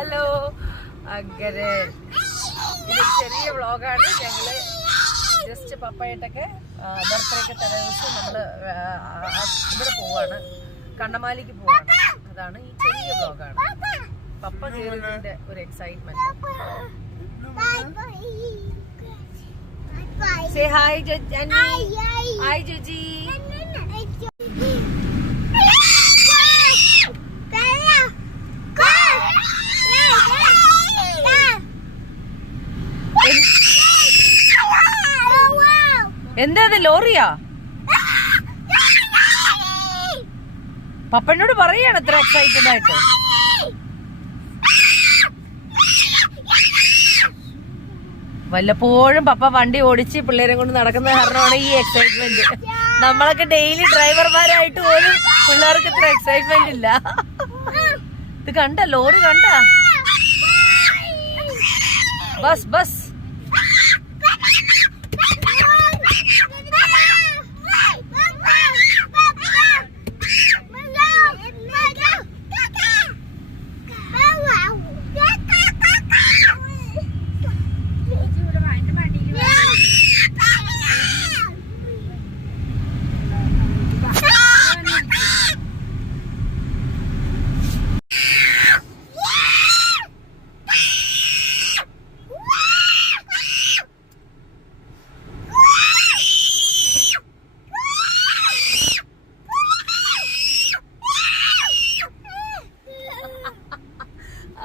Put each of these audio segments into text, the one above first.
Hello. അങ്ങനെ ഇതൊരു ചെറിയ വ്ളോഗാണ്. ഞങ്ങള് ജസ്റ്റ് പപ്പയായിട്ടൊക്കെ ബർത്ത്ഡേക്ക് തലേ ദിവസം നമ്മള് ഇവിടെ പോവാണ്, കണ്ണമാലിക്ക് പോവാണ്. അതാണ് ഈ ചെറിയ വ്ളോഗാണ്. പപ്പ കയറുന്നതിന്റെ ഒരു excitement. Say hi, Annie. Hi, Juji. എന്താ അത്, ലോറിയാ? പപ്പനോട് പറയാണ് ഇത്ര എക്സൈറ്റഡ് ആയിട്ട്. വല്ലപ്പോഴും പപ്പ വണ്ടി ഓടിച്ച് പിള്ളേരെ കൊണ്ട് നടക്കുന്ന കാരണമാണ് ഈ എക്സൈറ്റ്മെന്റ്. നമ്മളൊക്കെ ഡെയിലി ഡ്രൈവർമാരായിട്ട് പോലും പിള്ളേർക്ക് ഇത്ര എക്സൈറ്റ്മെന്റ് ഇല്ല. ഇത് കണ്ട, ലോറി കണ്ട, ബസ് ബസ്.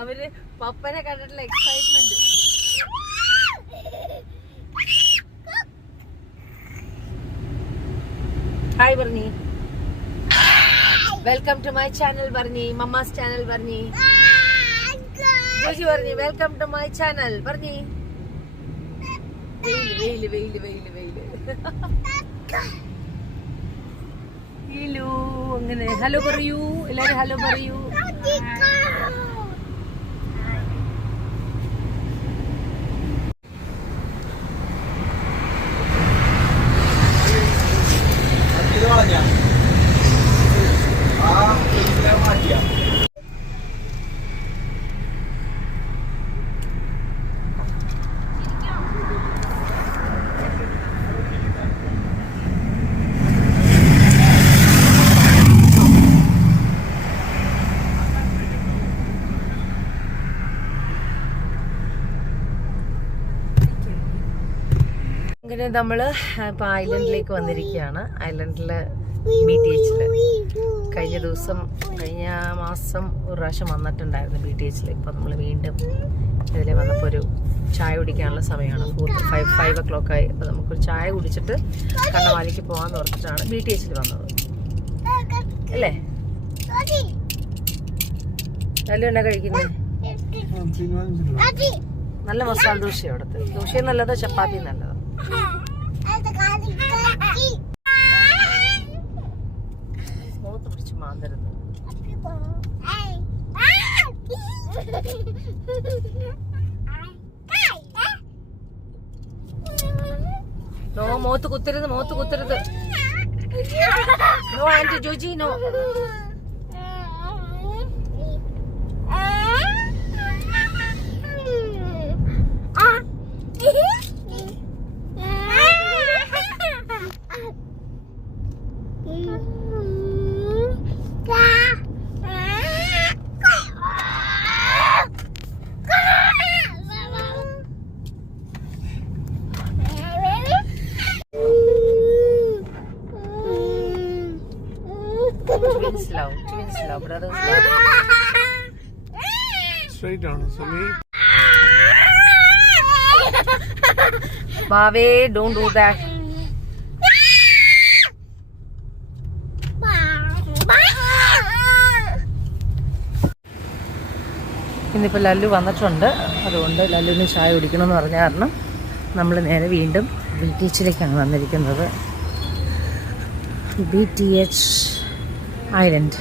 അവര് പപ്പനെ കണ്ടിട്ടുള്ള എക്സൈറ്റ്മെന്റ്. ഹായ് പറഞ്ഞി, വെൽക്കം ടു മൈ ചാനൽ പറഞ്ഞി, മമ്മാസ് ചാനൽ പറഞ്ഞി. ജോജി പറഞ്ഞി വെൽക്കം ടു മൈ ചാനൽ പറഞ്ഞി. വെയില് വെയില് വെയില് വെയില് വെയില്. ഹലോ, അങ്ങനെ ഹലോ പറയൂ എല്ലാരും, ഹലോ പറയൂ. അങ്ങനെ നമ്മള് ഇപ്പൊ ഐലൻഡിലേക്ക് വന്നിരിക്കുകയാണ്. ഐലൻഡില് BTH കഴിഞ്ഞ മാസം ഒരു പ്രാവശ്യം വന്നിട്ടുണ്ടായിരുന്നു BTH. ഇപ്പൊ നമ്മള് വീണ്ടും ഇതിൽ വന്നപ്പോ ഒരു ചായ കുടിക്കാനുള്ള സമയമാണ്. 5 o'clock ആയി. അപ്പൊ നമുക്കൊരു ചായ കുടിച്ചിട്ട് കണ്ണമാലിക്ക് പോകാന്ന് പറഞ്ഞിട്ടാണ് BTH വന്നത് അല്ലേ? നല്ല എന്നാ കഴിക്കുന്നേ? നല്ല മസാല ദോശ. അവിടുത്തെ ദോശ നല്ലതോ ചപ്പാത്തി നല്ലതോ? സ്മൂത്ത് പിടിച്ച് മാന്തരുന്നു. നോ, മോത്ത് കുത്തരുത്, മോത്ത് കുത്തരുത്. No aunty Joji, no. Twins love, brothers love. Straight down, so me. Bave, don't do that. ഇന്നിപ്പോൾ ലല്ലു വന്നിട്ടുണ്ട്. അതുകൊണ്ട് ലല്ലുവിന് ചായ കുടിക്കണമെന്ന് പറഞ്ഞ കാരണം നമ്മൾ നേരെ വീണ്ടും BTHിലേക്കാണ് വന്നിരിക്കുന്നത്. BTH island.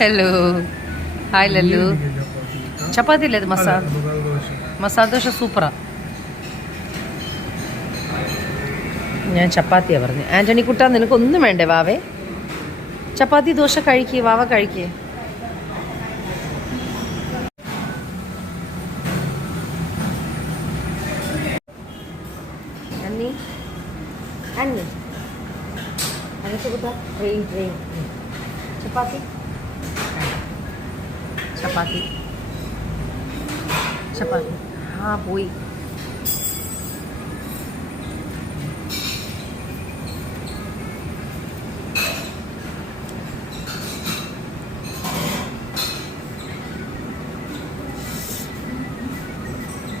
Hello, hi Lallu. ചപ്പാത്തി അല്ലേ ഇത്? മസാല ദോശ സൂപ്പറാ. ഞാൻ ചപ്പാത്തിയാണ് പറഞ്ഞു. ആൻ്റണി കുട്ടാ, നിനക്കൊന്നും വേണ്ടേ വാവേ? ചപ്പാത്തി ദോശ കഴിക്കേ വാവ, കഴിക്കേ. അന്നി അന്നി അനക്ക് കുട്ടാ, ട്രെയിൻ ട്രെയിൻ ചപ്പാത്തി ചപ്പാത്തി ചപ്പാത്തി. ആ പോയി.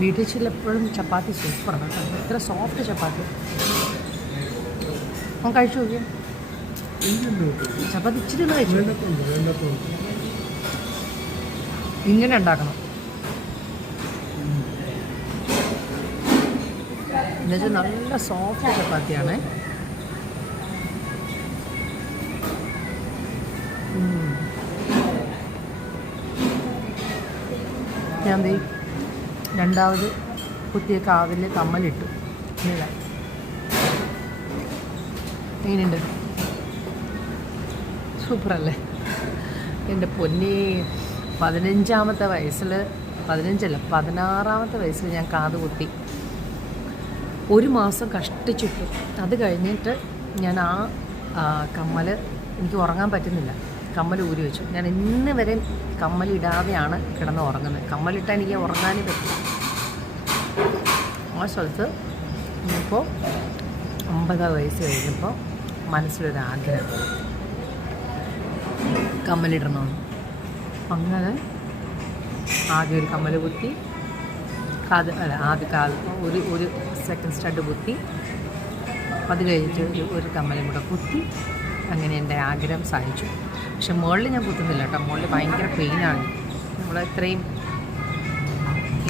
വീട്ടിൽ എപ്പോഴും ചപ്പാത്തി സൂപ്പറാണ് കേട്ടോ. ഇത്ര സോഫ്റ്റ് ചപ്പാത്തി. അവൻ കഴിച്ചു നോക്കിയ ചപ്പാത്തി ഇച്ചിരി ഒന്ന് കഴിച്ചു. ഇങ്ങനെ ഉണ്ടാക്കണം എന്നുവെച്ചാൽ നല്ല സോഫ്റ്റ് ചപ്പാത്തിയാണ്. ഞാൻ രണ്ടാമത് കുത്തിയ കാതിൽ കമ്മലിട്ടു. എങ്ങനെയുണ്ട്? സൂപ്പറല്ലേ എൻ്റെ പൊന്നേ. 15-ാമത്തെ വയസ്സിൽ, 16-ാമത്തെ വയസ്സിൽ ഞാൻ കാത് കുത്തി. 1 മാസം കഷ്ടിച്ചിട്ടു. അത് കഴിഞ്ഞിട്ട് ഞാൻ ആ കമ്മൽ, എനിക്ക് ഉറങ്ങാൻ പറ്റുന്നില്ല, കമ്മൽ ഊരി വെച്ചു. ഞാൻ ഇന്ന് വരെ കമ്മലിടാതെയാണ് കിടന്ന് ഉറങ്ങുന്നത്. കമ്മലിട്ടാൽ എനിക്ക് ഉറങ്ങാനേ പറ്റില്ല. ആ സ്ഥലത്ത് ഇപ്പോൾ 50 വയസ്സ് കഴിഞ്ഞപ്പോൾ മനസ്സിലൊരാഗ്രഹം കമ്മലിടണമെന്ന്. അങ്ങനെ ആദ്യം ഒരു കമ്മൽ കുത്തി, ആദ്യ ഒരു സെക്കൻഡ് സ്റ്റഡ് കുത്തി, അത് കഴിഞ്ഞിട്ട് ഒരു കമ്മലും കൂടെ കുത്തി. അങ്ങനെ എൻ്റെ ആഗ്രഹം സാധിച്ചു. പക്ഷെ മുകളിൽ ഞാൻ കുത്തുന്നില്ല കേട്ടോ. മുകളിൽ ഭയങ്കര പെയിനാണ്. നമ്മൾ ഇത്രയും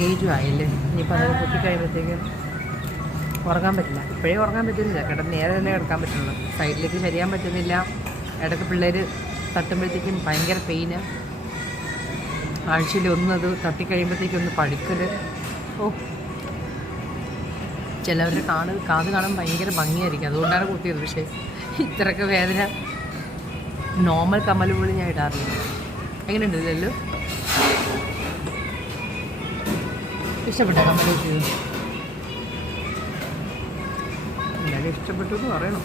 ഏജും ആയില്ലേ, ഇനിയിപ്പോൾ അത് കുത്തി കഴിയുമ്പോഴത്തേക്കും ഉറങ്ങാൻ പറ്റില്ല. ഇപ്പോഴേ ഉറങ്ങാൻ പറ്റുന്നില്ല, നേരെ തന്നെ കിടക്കാൻ പറ്റുള്ളൂ. സൈഡിലേക്ക് ശരിയാൻ പറ്റുന്നില്ല. ഇടയ്ക്ക് പിള്ളേർ തട്ടുമ്പോഴത്തേക്കും ഭയങ്കര പെയിന്. ആഴ്ചയിൽ ഒന്നത് തട്ടിക്കഴിയുമ്പോഴത്തേക്കും ഒന്ന് പഠിക്കൽ. ഓ, ചിലവരുടെ കാത് കാണാൻ ഭയങ്കര ഭംഗിയായിരിക്കും, അതുകൊണ്ടാണ് കുത്തിയത്. പക്ഷേ ഇത്രയൊക്കെ വേദന നോർമൽ കമ്മൽ പോലും ഞാൻ ഇടാറില്ല. എങ്ങനെയുണ്ട് ഇതല്ലോ? ഇഷ്ടപ്പെട്ട കമ്മൽ കുത്തിയത്? എല്ലാവരും ഇഷ്ടപ്പെട്ടു എന്ന് പറയണം.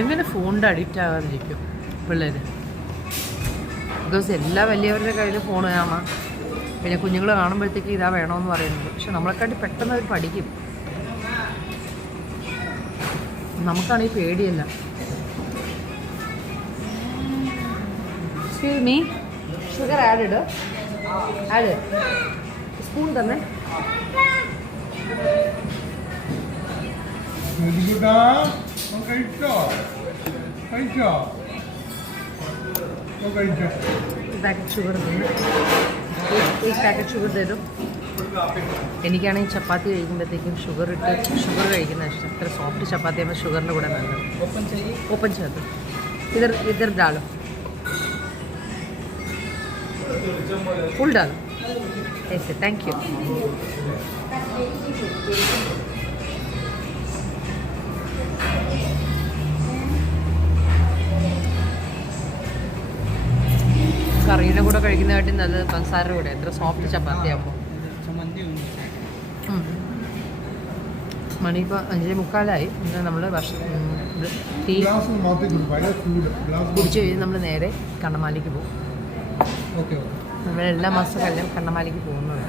എങ്ങനെ ഫോണിൻ്റെ അഡിക്റ്റ് ആകാതിരിക്കും പിള്ളേർ? ബിക്കോസ് എല്ലാ വലിയവരുടെ കയ്യിൽ ഫോൺ കാണാം. പിന്നെ കുഞ്ഞുങ്ങൾ കാണുമ്പോഴത്തേക്ക് ഇതാ വേണമെന്ന് പറയുന്നത്. പക്ഷെ നമ്മളെക്കാട്ടി പെട്ടെന്ന് അവർ പഠിക്കും. നമുക്കാണെങ്കിൽ പേടിയല്ല. Excuse me, sugar add spoon തന്നെ. पैकेट शुगर एक पैकेट शुगर दे दो. എനിക്കാണെങ്കിൽ ചപ്പാത്തി കഴിക്കുമ്പോഴത്തേക്കും ഷുഗർ കഴിക്കുന്ന ഇഷ്ടം. ഇത്ര സോഫ്റ്റ് ചപ്പാത്തി ആകുമ്പോൾ ഷുഗറിൻ്റെ കൂടെ നല്ലത്. ഓപ്പൺ ചെയ്ത് ഇതർ ഡാലോ, ഫുൾ ഡാലോ. ऐसे थैंक यू. കറിയുടെ കൂടെ കഴിക്കുന്നതായിട്ട് നല്ലത് പഞ്ചസാരയുടെ കൂടെ. എത്ര സോഫ്റ്റ് ചപ്പാത്തി ആകുമ്പോൾ. മണി ഇപ്പോൾ 5:45. ഇന്ന് നമ്മൾ ടീ കുടിച്ച് കഴിഞ്ഞ് നമ്മൾ നേരെ കണ്ണമാലിക്ക് പോകും. നമ്മൾ എല്ലാ മാസക്കാലം കണ്ണമാലിക്ക് പോകുന്നതാണ്.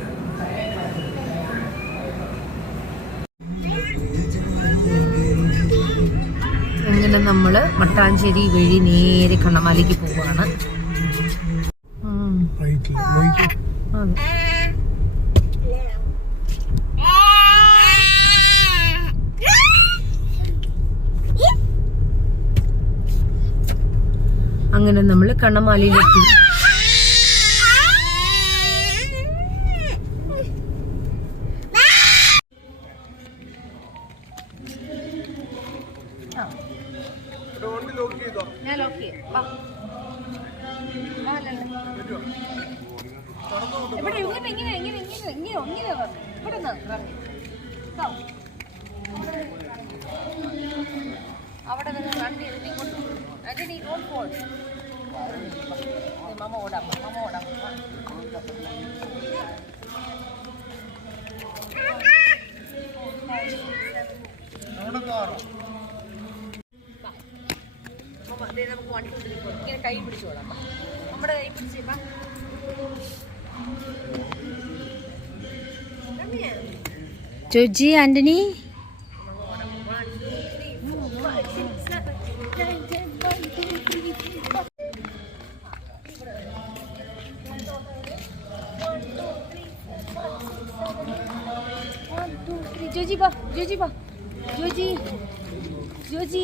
അങ്ങനെ നമ്മൾ മട്ടാഞ്ചേരി വഴി നേരെ കണ്ണമാലിക്ക് പോവുകയാണ്. അങ്ങനെ നമ്മൾ കണ്ണമാലിയിലെത്തി. ഇവിടെ ഇങ്ങനെ ഇങ്ങനെ ഇങ്ങനെ ഇങ്ങനെ ഇങ്ങനെ ഇങ്ങനെ ഇവിടെ അവിടെ വണ്ടി ഇങ്ങോട്ട് ആന്റണി ഡോണ്ട് ഫോൾ മമ്മ ഓടാം നമുക്ക് വണ്ടി ഇങ്ങനെ കൈ പിടിച്ചു പോടാം നമ്മുടെ കൈ പിടിച്ചേപ്പാ ജോജി ആന്റണി ജോജി ബാ ജോജി ബാ ജോജി ജോജി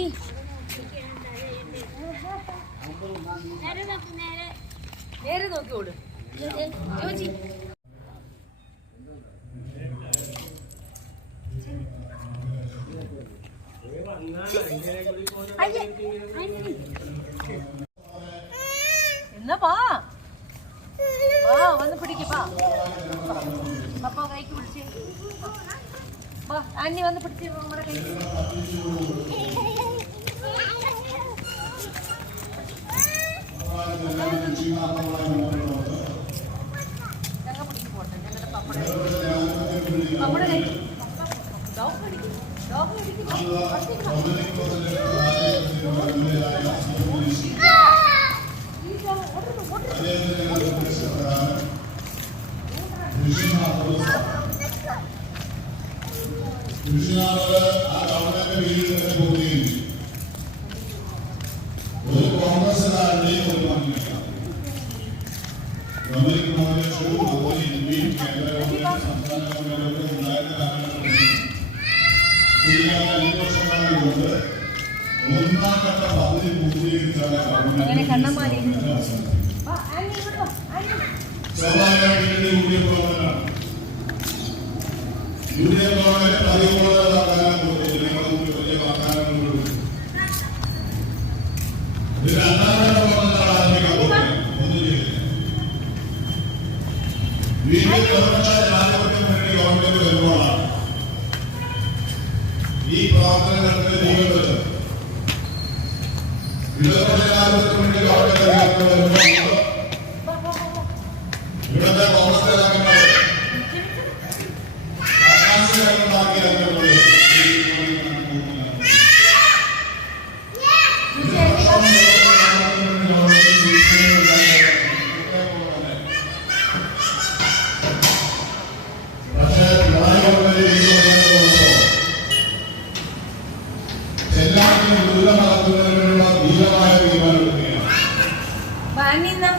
നേരെ നോക്കി ഓടും ജോജി എന്നാ പാ വന്ന് പിടിക്ക് പാ പപ്പ കൈക്ക് പിടിച്ച് ആന്റി വന്ന് പിടിച്ച് നമ്മുടെ കൈ ഞങ്ങൾ പിടിക്ക് പോട്ടെ ഞങ്ങളുടെ പപ്പടെ കൈ ഡോഗ് പിടിക്കും ഡോഗ് പിടിക്കും ഒരു കോൺഗ്രസ്സുകാരുടെയും ഒരു പങ്കില്ല സംസ്ഥാന ഗവൺമെന്റൊക്കെ ഉണ്ടായിരുന്ന കാലഘട്ടത്തിൽ ഒന്നാം ഘട്ട പദ്ധതി പൂർത്തീകരിച്ചാണ് സ്വാഭാവികമായിട്ട് യു ഡി എഫ് ഗവൺമെന്റാണ് യു ഡി എഫ് ഗവൺമെന്റ് പതിവുള്ള വാഗ്ദാനം ജനങ്ങളുടെ മുമ്പിൽ വലിയ വാഗ്ദാനങ്ങൾ കൊടുത്തു രണ്ടാം ഘട്ട ഗവൺമെന്റാണ് ആരംഭിക്കാൻ പോകുന്നത് ഒന്നും ചെയ്തില്ല വീണ്ടും ജനാധിപത്യം വേണ്ടി ഗവൺമെന്റ് വരുമ്പോഴാണ് ഈ പ്രവർത്തനങ്ങൾക്ക് ജീവൻ വെച്ചത് ഇടതുപക്ഷ ജനാധിപത്യം വേണ്ടി ഗവൺമെന്റ് വരുമ്പോൾ ഇവിടുത്തെ കോൺഗ്രസ് നേതാക്കന്മാർ എല്ലാവരും ദുരിതമാക്കുന്നതിനുള്ള ധീരമായ തീരുമാനമെടുക്കുകയാണ്.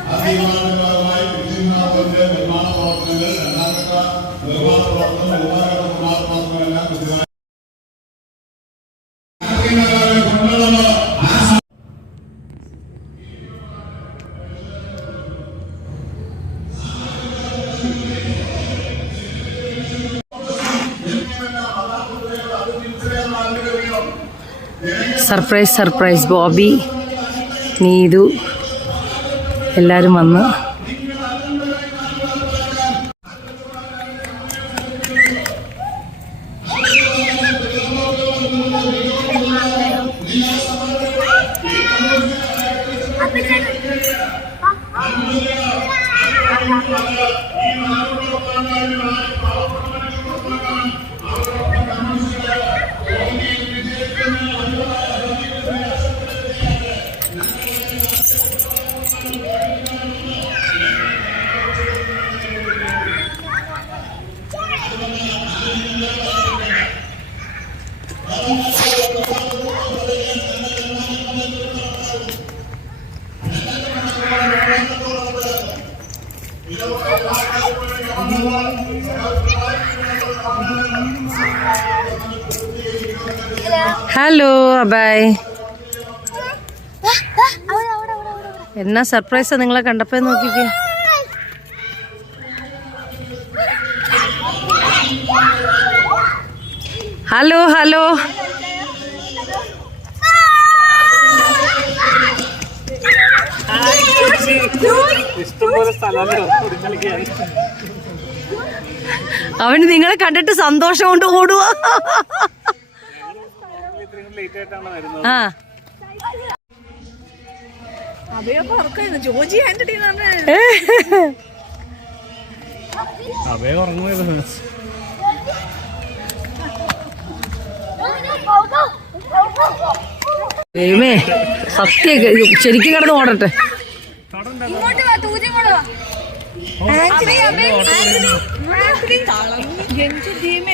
ആ തീരുമാനപരമായി കൃഷിനാഥന്റെ നിർമ്മാണ പ്രവർത്തനങ്ങൾ രണ്ടാമത്തെ നിർമ്മാണ പ്രവർത്തനം മൂന്നാമത്തെ നിർമ്മാണ പ്രവർത്തനമെല്ലാം കൃത്യമായി സർപ്രൈസ് സർപ്രൈസ് ബോബി നീതു എല്ലാവരും വന്ന് ഹലോ അബായ് എന്നാ സർപ്രൈസാ നിങ്ങളെ കണ്ടപ്പോ നോക്കിക്കേ. ഹലോ ഹലോ അവന് നിങ്ങളെ കണ്ടിട്ട് സന്തോഷം കൊണ്ട് ഓടുക. ആ ദൈവമേ, സത്യം ശരിക്കും കിടന്ന് ഓടട്ടെ.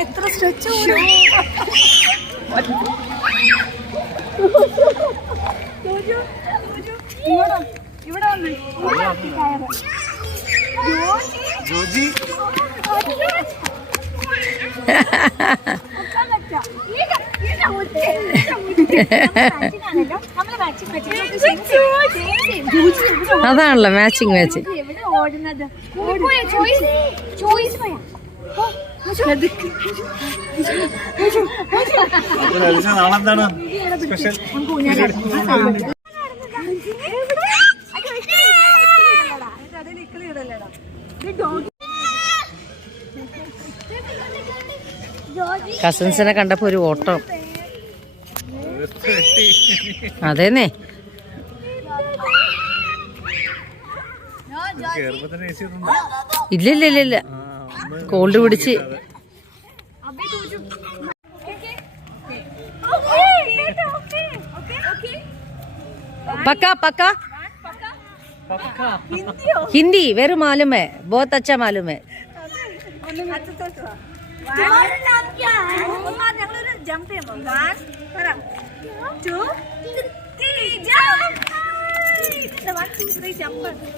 എത്ര സ്ട്രെച്ച് ഇവിടെ വന്ന് അതാണല്ലോ മാച്ചിങ് മാച്ച്. നാളെന്താണ് സ്പെഷ്യൽ? കസിൻസിനെ കണ്ടപ്പോ ഒരു ഓട്ടം. അതേന്നെ, ഇല്ല കോൾഡ് പിടിച്ച്. पक्का पक्का हिंदी वेरू मालूम है, बहुत अच्छा मालूम है.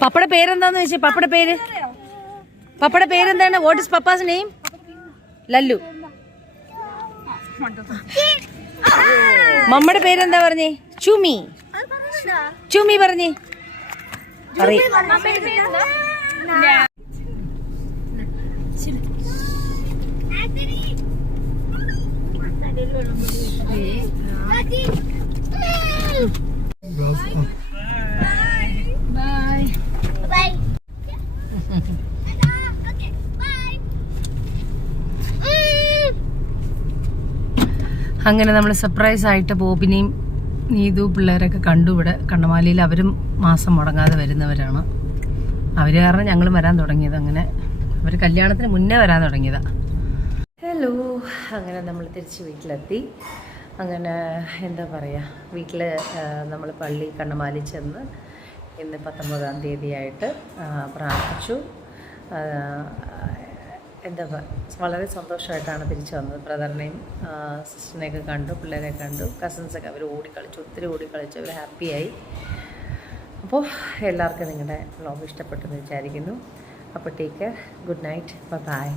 പപ്പയുടെ പേരെന്താന്ന് ചോദിച്ചാൽ പപ്പയുടെ പേരെന്താണ്? What is papa's name? Lallu. മമ്മയുടെ പേരെന്താ പറഞ്ഞേ? ചുമി. ചുമി പറഞ്ഞേ. അങ്ങനെ നമ്മൾ സർപ്രൈസ് ആയിട്ട് ബോബിനെയും നീതു പിള്ളേരൊക്കെ കണ്ടു. ഇവിടെ കണ്ണമാലിയിൽ അവരും മാസം മുടങ്ങാതെ വരുന്നവരാണ്. അവർ കാരണം ഞങ്ങൾ വരാൻ തുടങ്ങിയത്. അങ്ങനെ അവർ കല്യാണത്തിന് മുന്നേ വരാൻ തുടങ്ങിയതാണ്. ഹലോ, അങ്ങനെ നമ്മൾ തിരിച്ച് വീട്ടിലെത്തി. അങ്ങനെ എന്താ പറയുക, വീട്ടിൽ നമ്മൾ പള്ളി കണ്ണമാലി ചെന്ന് ഇന്ന് 19-ാം തീയതിയായിട്ട് പ്രാർത്ഥിച്ചു. എന്താ വളരെ സന്തോഷമായിട്ടാണ് തിരിച്ചു വന്നത്. ബ്രദറിനെയും സിസ്റ്ററിനെയൊക്കെ കണ്ടു, പിള്ളേരെ കണ്ടു, കസിൻസൊക്കെ അവർ ഓടിക്കളിച്ചു, ഒത്തിരി ഓടിക്കളിച്ചു, അവർ ഹാപ്പിയായി. അപ്പോൾ എല്ലാവർക്കും നിങ്ങളുടെ വ്ലോഗ് ഇഷ്ടപ്പെട്ടെന്ന് വിചാരിക്കുന്നു. അപ്പോൾ take care, good night, by.